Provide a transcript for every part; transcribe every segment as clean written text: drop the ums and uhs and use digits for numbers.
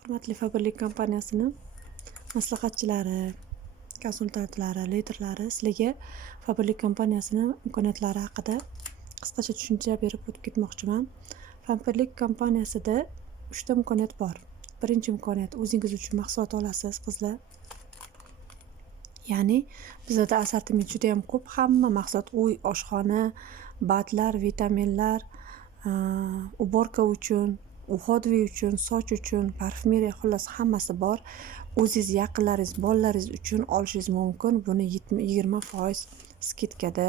Hurmatli Faberlik kompaniyasini maslahatchilari, konsultantlari, liderlari sizlarga Faberlik kompaniyasini imkoniyatlari haqida qisqacha tushuncha berib o'tib ketmoqchiman. Faberlik kompaniyasida 3 ta imkoniyat bor. Birinchi imkoniyat, o'zingiz uchun mahsulot olasiz, qizlar. Ya'ni bizda assortiment juda ham ko'p, hamma mahsulot uy, oshxona, batlar, vitaminlar, uborka uchun, uxodviy uchun, soch uchun, parfumeriya, xullas hammasi bor. O'zingiz, yaqinlaringiz, bolalaringiz uchun olishingiz mumkin. Buni 20% skidkada,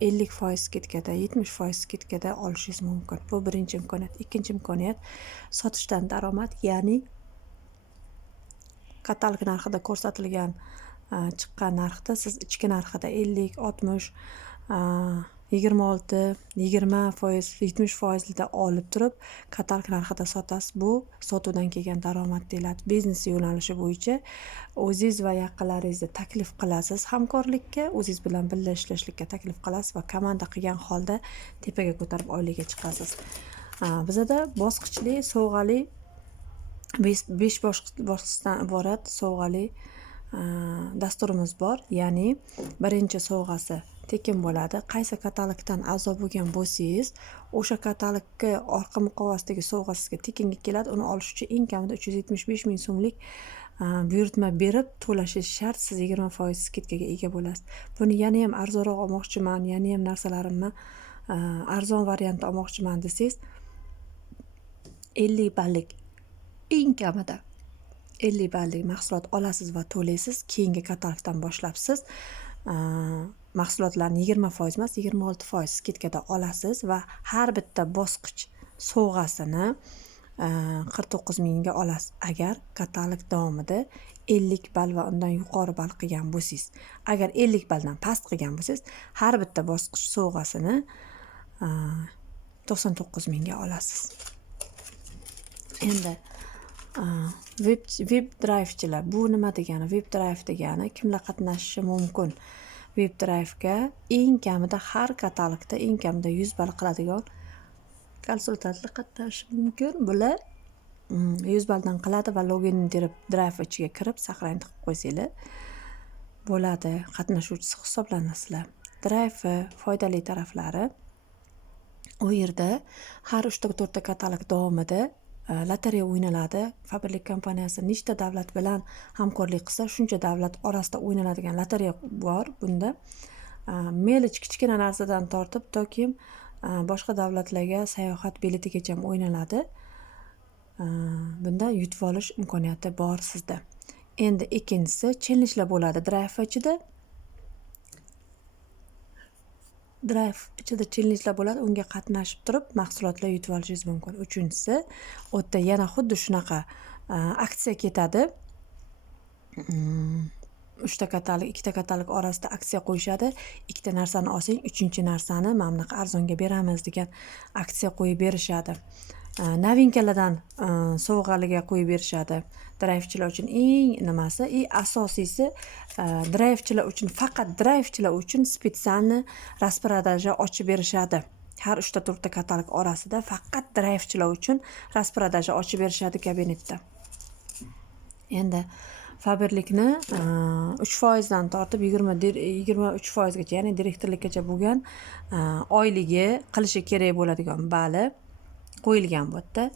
50% skidkada, 70% skidkada olishingiz mumkin. Bu birinchi imkoniyat. Ikkinchi imkoniyat, sotishdan daromad, ya'ni katalog narxida ko'rsatilgan chiqqan narxda siz ichki narxida 50, 60, 26, 20%, 70% olib turib, katalog narxida sotasiz. Bu sotuvdan kelgan daromad deyiladi. Biznes yo'nalishi bo'yicha o'zingiz va yaqinlaringizni taklif qilasiz hamkorlikka, o'zingiz bilan birga ishlashlikka taklif qilasiz va komanda qilgan holda tepaga ko'tarib oylikka chiqasiz. Bizda bosqichli sovg'ali 5 bosqichdan iborat sovg'ali dasturimiz bor. Ya'ni birinchi sovg'asi tekin bo'ladi. Qaysi katalogdan a'zo bo'lgan bo'lsangiz, o'sha katalogga orqa muqovasidagi sovg'a sizga tekinga keladi. Uni olish uchun eng kamida 375 ming so'mlik buyurtma berib to'lashingiz shart. Siz 20% skidkaga ega bo'lasiz. Buni yana ham arzonroq olmoqchiman, yana ham narsalarimni arzon variantda olmoqchiman desangiz, 50 ballik eng kamida 50 ballik mahsulot olasiz va to'laysiz. Keyingi katalogdan boshlab siz mahsulotlarni 20% emas, 26% skidkada olasiz va har bitta bosqich sovg'asini 49 mingga olasiz. Agar katalog davomida 50 ball va undan yuqori ball qilgan bo'lsangiz. Agar 50 balldan past qilgan bo'lsangiz, har bitta bosqich sovg'asini 99 mingga olasiz. Endi web drivechilar, bu nima degani? Web drive degani kimlar qatnashishi mumkin? Web drive'ga eng kamida har katalogda eng kamida 100 ball qiladigan konsultantlar qatnashishi mumkin. Bular 100 balldan qiladi va loginni terib drive ichiga kirib saqlanib qo'ysanglar bo'ladi, qatnashuvchisi hisoblanasizlar. Drive foydali taraflari, u yerda har 3-4 ta katalog davomida lotereya o'ynaladi. Faberlik kompaniyasi nechta davlat bilan hamkorlik qilsa, shuncha davlat orasida o'ynaladigan lotereya bor. Bunda melish kichkina narsadan tortib toki boshqa davlatlarga sayohat biletigacha o'ynaladi. Bunda yutib olish imkoniyati bor sizda. Endi ikkinchisi challenge'lar bo'ladi drive ichida. Drive ichida challenge'lar bo'ladi. Unga qatnashib turib mahsulotlar yutib olishingiz mumkin. Uchinchisi, u yerda yana xuddi shunaqa aksiya ketadi. 3 ta katalog, 2 ta katalog orasida aksiya qo'yishadi. 2 ta narsani olsang, 3-narsani mana bunaqa arzonga beramiz degan aksiya qo'yib berishadi. Novinkalardan sovg'aliga qo'yib berishadi. Drivechilar uchun eng nimasi, asosiysi drivechilar uchun, faqat drivechilar uchun spetsialni rasprodaja ochib berishadi. Har 3 ta 4 ta katalog orasida faqat drivechilar uchun rasprodaja ochib berishadi kabinetda. Endi Faberlikni 3% dan tortib 23% gacha, ya'ni direktorlikgacha bo'lgan oyligi qilishi kerak bo'ladigan bali qo'yilgan bu yerda.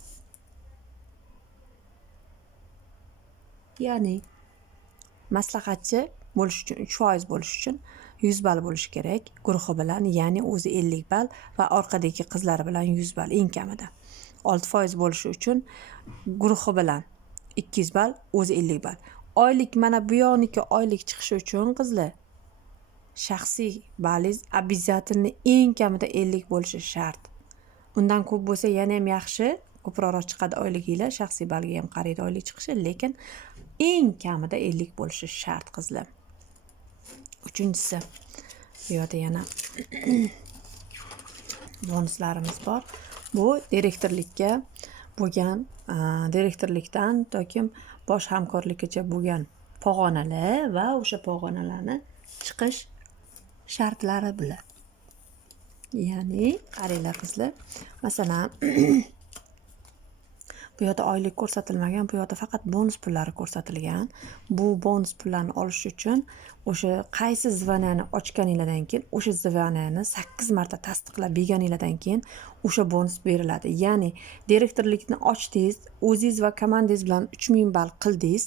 Ya'ni maslahatchi bo'lish uchun 3% bo'lish uchun 100 ball bo'lish kerak guruhi bilan, ya'ni o'zi 50 ball va orqadagi qizlari bilan 100 ball eng kamida. 6% bo'lishi uchun guruhi bilan 200 ball, o'zi 50 ball. Oylik, mana bu yo'niki oylik chiqishi uchun qizlar shaxsiy ballingiz обязательно eng kamida 50 bo'lishi shart. Undan ko'p bo'lsa yana ham yaxshi, ko'proq chiqadi oyliginglar, shaxsiy balga ham qaraydi oylik chiqishi, lekin eng kamida 50 bo'lishi shart qizlar. Uchinchisi, bu yerda yana bonuslarimiz bor. Bu direktorlikka bo'lgan, direktorlikdan toki bosh hamkorlikgacha bo'lgan pog'onalar va o'sha pog'onalarni chiqish shartlari bular. Ya'ni qaranglar qizlar, masalan Bu yerda oylik ko'rsatilmagan, bu yerda faqat bonus pullari ko'rsatilgan. Bu bonus pullarni olish uchun o'sha qaysi zvaniyani ochganinglardan keyin o'sha zvaniyani 8 marta tasdiqlab berganinglardan keyin o'sha bonus beriladi. Ya'ni direktorlikni ochdingiz, o'zingiz va komandangiz bilan 3000 ball qildingiz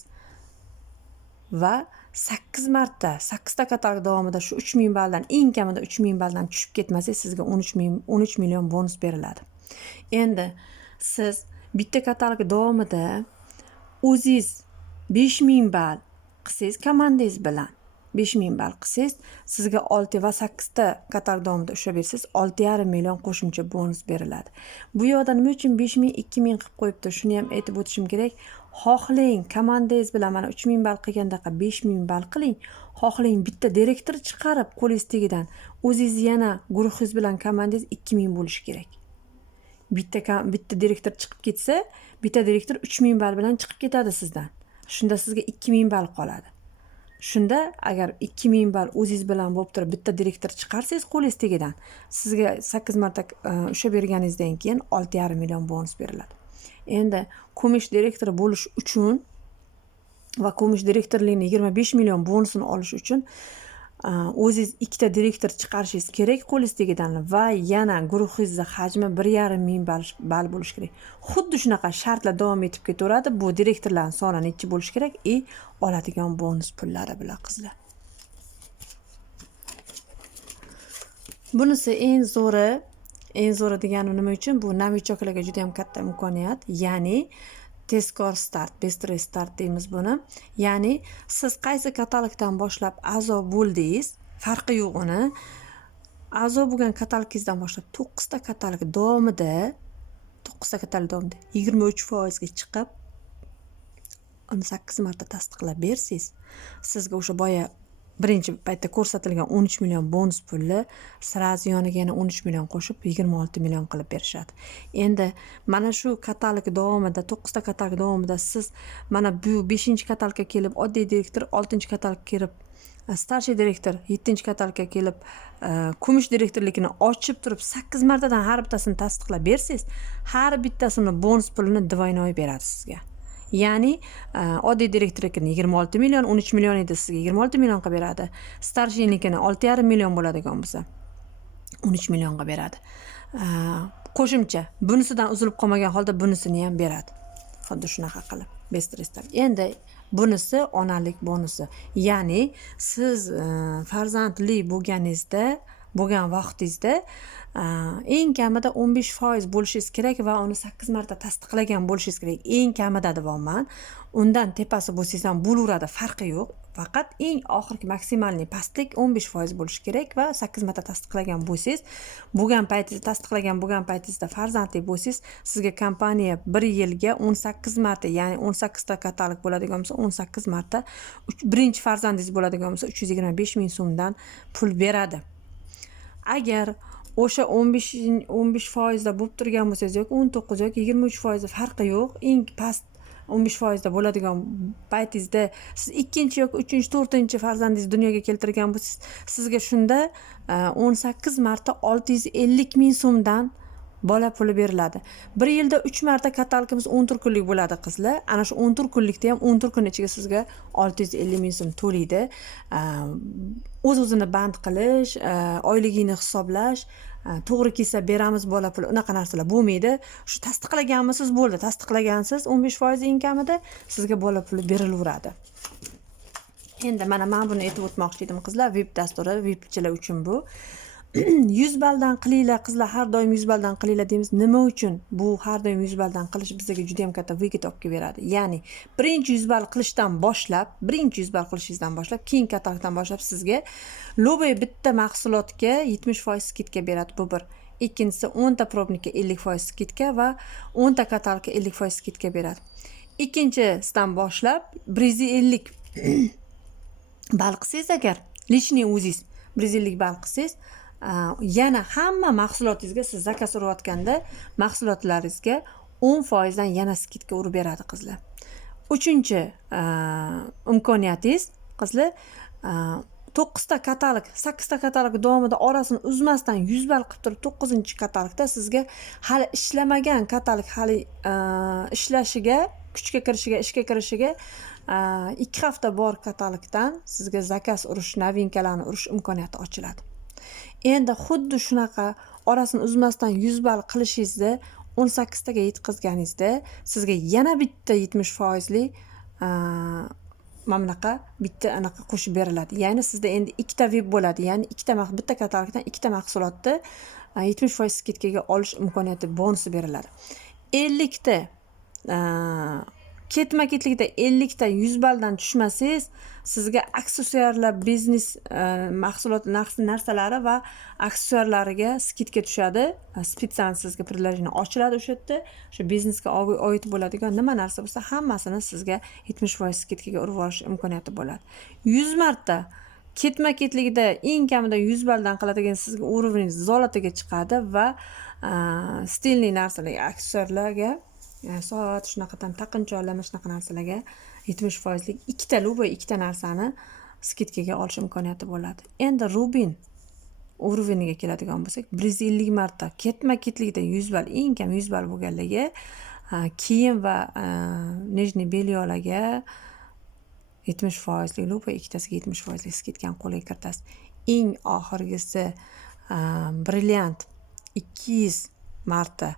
va 8 marta 8 ta katalog davomida shu 3000 balldan eng kamida 3000 balldan tushib ketmasangiz sizga 13 million bonus beriladi. Endi siz bitta katalog davomida o'zingiz 5000 ball qilsangiz komandangiz bilan 5000 ball qilsangiz sizga 6 va 8 ta katalog davomida ushlab bersangiz 6,5 million qo'shimcha bonus beriladi. Bu yerda nima uchun 5000 2000 qilib qo'yibdi, shuni ham aytib o'tishim kerak. Xohlang komandangiz bilan mana 3000 ball qilgandaqa 5000 ball qiling. Xohlang bitta direktor chiqarib qo'lingiz tegidan o'zingiz yana guruhingiz bilan komandangiz 2000 bo'lishi kerak. Bitta direktor chiqib ketsa, bitta direktor 3000 ball bilan chiqib ketadi sizdan. Shunda sizga 2000 ball qoladi. Shunda agar 2000 ball o'zingiz bilan bo'lib turib bitta direktor chiqarsangiz qo'lingiz tegidan, sizga 8 marta ushlab berganingizdan keyin 6,5 million bonus beriladi. Endi ko'mish direktori bo'lish uchun va ko'mish direktorlikning 25 million bonusini olish uchun o'zingiz ikkita direktor chiqarishingiz kerak qo'lingiz tegidan va yana guruhingizda hajmi 1,5 ming ball bo'lishi kerak. Xuddi shunaqa shartlar davom etib ketaveradi. Bu direktorlarning soni necha bo'lishi kerak oladigan bonus pullari bilan qizlar. Bunisi eng zo'ri degani nima uchun? Bu novichoklarga juda ham katta imkoniyat. Ya'ni tezkor start, best restart deymiz buni. Ya'ni siz qaysi katalogdan boshlab a'zo bo'ldingiz, farqi yo'q uni. A'zo bo'lgan katalogingizdan boshlab 9 ta katalog davomida 23% ga chiqib, uni 8 marta tasdiqlab bersangiz, sizga o'sha boya birinchi paytda ko'rsatilgan 13 million bonus pulli sirazi yoniga yana 13 million qo'shib 26 million qilib berishadi. Endi mana shu katalog davomida 9 ta katalog davomida siz mana bu 5-katalogga kelib oddiy direktor, 6-katalogga kelib starshий direktor, 7-katalogga kelib kumush direktorligini ochib turib 8 martadan har bittasini tasdiqlab bersangiz, har bittasini bonus pulini двойной beradi sizga. Ya'ni oddiy direktorlikni 26 million, 13 million edi, sizga 26 million qilib beradi. Starshiynikini 6,5 million bo'ladigan bo'lsa 13 millionga beradi. Qo'shimcha bunisidan uzilib qolmagan holda bunisini ham beradi. Xuddi shunaqa qilib best restart. Endi bunisi onalik bonusi. Ya'ni siz farzandli bo'lgan vaqtingizda eng kamida 15% bo'lishingiz kerak va uni 8 marta tasdiqlagan bo'lishingiz kerak. Eng kamida deyapman. Undan tepasi bo'lsangiz ham bo'laveradi, farqi yo'q. Faqat eng oxirgi maksimalniy pastlik 15% bo'lishi kerak va 8 marta tasdiqlagan bo'lsangiz, tasdiqlagan bo'lgan paytingizda farzandli bo'lsangiz, sizga kompaniya 1 yilga 18 marta, ya'ni 18 ta katalog bo'ladigan bo'lsa, 18 marta birinchi farzandingiz bo'ladigan bo'lsa 325 ming so'mdan pul beradi. Agar o'sha 15% da bo'lib turgan bo'lsangiz yoki 19 yoki 23% farqi yo'q, eng past 15% da bo'ladigan paytingizda siz 2-chi yoki 3-chi, 4-chi farzandingizni dunyoga keltirgan bo'lsangiz, sizga shunda 18 marta 650 ming so'mdan bola puli beriladi. 1 yilda 3 marta katalogimiz 14 kunlik bo'ladi qizlar. Ana shu 14 kunlikda ham 14 kun ichiga sizga 650 ming so'm to'laydi. O'z-o'zini band qilish, oyligini hisoblash, to'g'ri kelsa beramiz bola puli, unaqa narsalar bo'lmaydi. Shu tasdiqlaganmisiz bo'ldi. Tasdiqlagansiz 15% eng kamida sizga bola puli berilaveradi. Endi mana men buni aytib o'tmoqchi edim qizlar, VIP dasturi, VIPchilar uchun bu. 100 balldan qilinglar qizlar, har doim 100 balldan qilinglar deymiz. Nima uchun? Bu har doim 100 balldan qilish bizga juda ham katta выгод olib kelib beradi. Ya'ni birinchi 100 ball qilishdan boshlab, keyin katalogdan boshlab sizga Lobey bitta mahsulotga 70% skitka beradi. Bu bir. Ikkinchisi 10 ta probnikka 50% skitka va 10 ta katalogga 50% skitka beradi. Ikkinchisidan boshlab 150 ball qilsangiz agar, lishniy o'zingiz 150 ball qilsangiz, yana hamma mahsulotingizga siz zakaz urayotganda mahsulotlaringizga 10% dan yana skitka urib beradi qizlar. Uchinchi imkoniyatingiz qizlar, 9 ta katalog, 8 ta katalog davomida orasini uzmasdan 100 ball qilib turib 9-katalogda sizga hali ishlamagan katalog, hali ishlashiga, kuchga kirishiga, ishga kirishiga 2 hafta bor katalogdan sizga zakaz urish, novinkalarni urish imkoniyati ochiladi. Endi xuddi shunaqa orasini uzmasdan 100 ball qilishingizni 18 taga yetkazganingizda sizga yana bitta 70% mana bunaqa bitta anaqa qo'shib beriladi. Ya'ni sizda endi ikkita veb bo'ladi. Ya'ni bitta katalogdan ikkita mahsulotni 70% skidkaga olish imkoniyati bonusi beriladi. 50 ta ketma-ketlikda 50 ta 100 balldan tushmasangiz, sizga aksessuarlar, biznes mahsulot narsalari va aksessuarlariga skidka tushadi. Spesial sizga предложение ochiladi o'sha yerda. O'sha biznesga oid bo'ladigan nima narsa bo'lsa, hammasini sizga 70% skidkaga urib olish imkoniyati bo'ladi. 100 marta ketma-ketlikda eng kamida 100 balldan qiladigan sizga уровень zolotaga chiqadi va stilli narsalarga, aksessuarlarga, soat, shunaqadan taqinchoqlar, shunaqa narsalarga 70% ikkita ikkita narsani skidkaga olish imkoniyati bo'ladi. Endi Rubin уровеньga keladigan bo'lsak, 150 marta ketma-ketlikda 100 ball, eng kam 100 ball bo'lganligi, kiyim va nijniy belyolarga 70% lupa, ikkitasiga 70% skidkani qo'lga kiritasiz. Eng oxirgisi brilliant 200 marta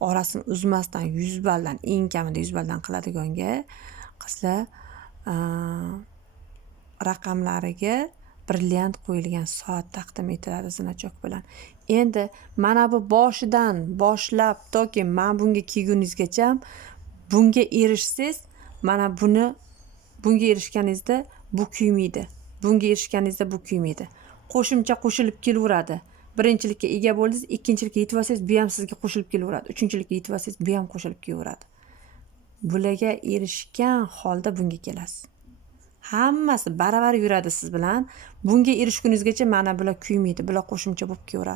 orasini uzmasdan 100 balldan, eng kamida 100 balldan qiladiganga qizlar raqamlariga brilliant qo'yilgan soat taqdim etiladi zinachok bilan. Endi mana bu boshidan boshlab toki men bunga kelguningizgacha bunga erishsangiz, mana bunga erishganingizda bu kuymaydi. Bunga erishganingizda bu kuymaydi. Qo'shimcha qo'shilib kelaveradi. Birinchilikka ega bo'ldingiz, ikkinchilikka yetib olsangiz, bu ham sizga qo'shilib kelaveradi. Uchinchilikka yetib olsangiz, bu ham qo'shilib kelaveradi. Bularga erishgan holda bunga kelasiz. Hammasi baravar yuradi siz bilan. Bunga erishguningizgacha mana bular kuymaydi, bular qo'shimcha bo'lib kelaveradi.